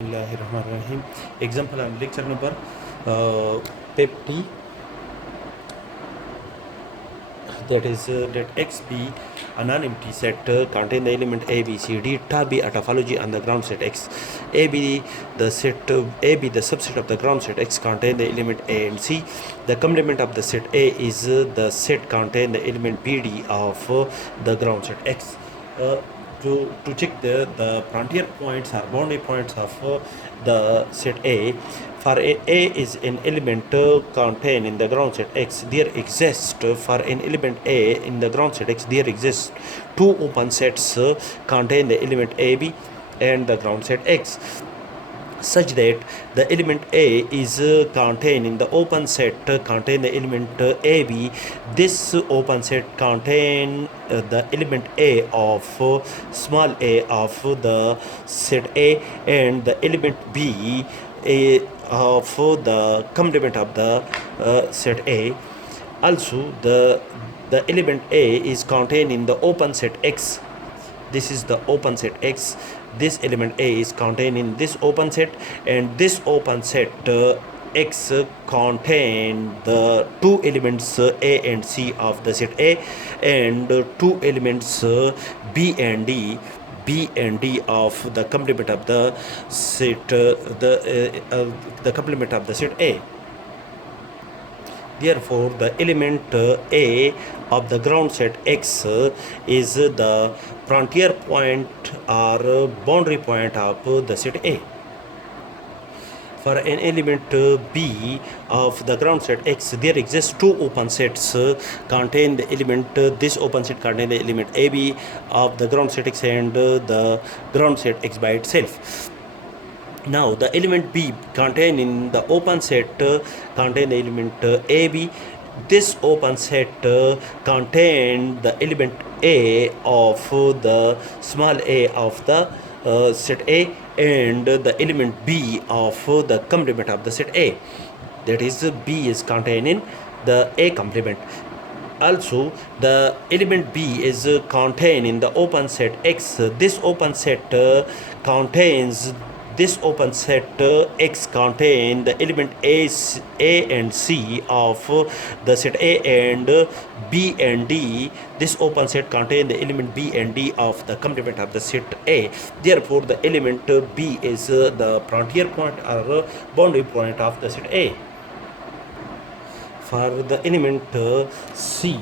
Bismillahirrahmanirrahim. Example and lecture number PEP-T, that is let X be a non-empty set contain the element A, B, C, D. Ta be a topology on the ground set X. A be the set A be the subset of the ground set X contain the element A and C. The complement of the set A is the set contain the element BD of the ground set X. To check the frontier points or boundary points of the set A. For A is an element contained in the ground set X, there exists for an element A in the ground set X, there exists two open sets contain the element AB and the ground set X, such that the element A is contained in the open set contain the element AB. This open set contain the element A of small a of the set A and the element B of the complement of the set A. Also the element A is contained in the open set X. This is the open set X. This element A is contained in this open set, and this open set X contain the two elements A and C of the set A, and two elements B and D of the complement of the set the complement of the set A. Therefore, the element A of the ground set X is the frontier point or boundary point of the set A. For an element B of the ground set X, there exists two open sets contain the element this open set contain the element AB of the ground set X and the ground set X by itself. Now the element B contained in the open set contain the element AB. This open set contain the element A of the small a of the set A and the element B of the complement of the set A. That is, B is contained in the A complement. Also, the element B is contained in the open set X. This open set contains this open set X contain the element A and C of the set A and B and D. This open set contain the element B and D of the complement of the set A. Therefore, the element B is the frontier point or boundary point of the set A. For the element C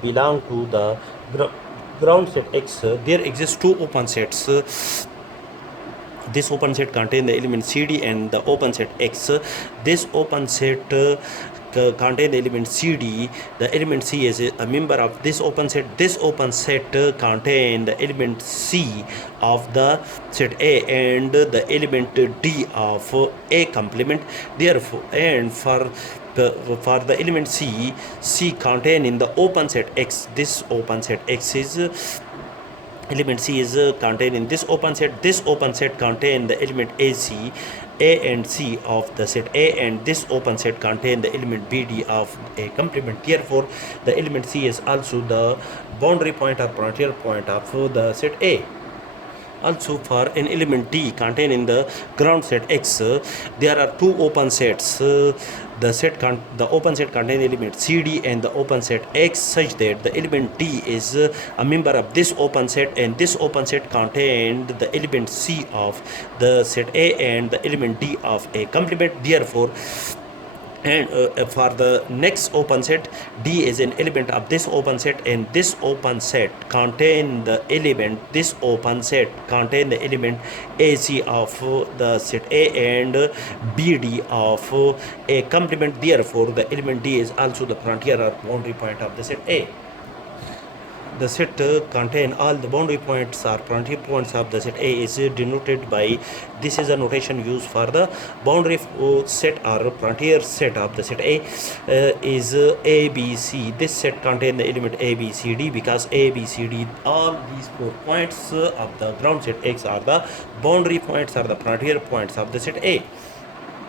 belong to the ground set X, there exist two open sets. This open set contain the element CD and the open set X. This open set contain the element CD. The element C is a member of this open set. This open set contain the element C of the set A and the element D of A complement. Therefore, and for the element C contain in the open set X. This open set X is element C is contained in this open set. This open set contain the element AC, A and C of the set A, and this open set contain the element BD of A complement. Therefore, the element C is also the boundary point or frontier point of the set A. Also, for an element D contained in the ground set X, there are two open sets. The open set contain element CD and the open set X, such that the element D is a member of this open set, and this open set contained the element C of the set A and the element D of A complement. Therefore, and for the next open set, D is an element of this open set, and this open set contain the element this open set contain the element AC of the set A and BD of A complement. Therefore, the element D is also the frontier or boundary point of the set A. The set contain all the boundary points or frontier points of the set A is denoted by, this is a notation used for the boundary set or frontier set of the set A is A, B, C. This set contain the element A, B, C, D because A, B, C, D, all these 4 points of the ground set X are the boundary points or the frontier points of the set A.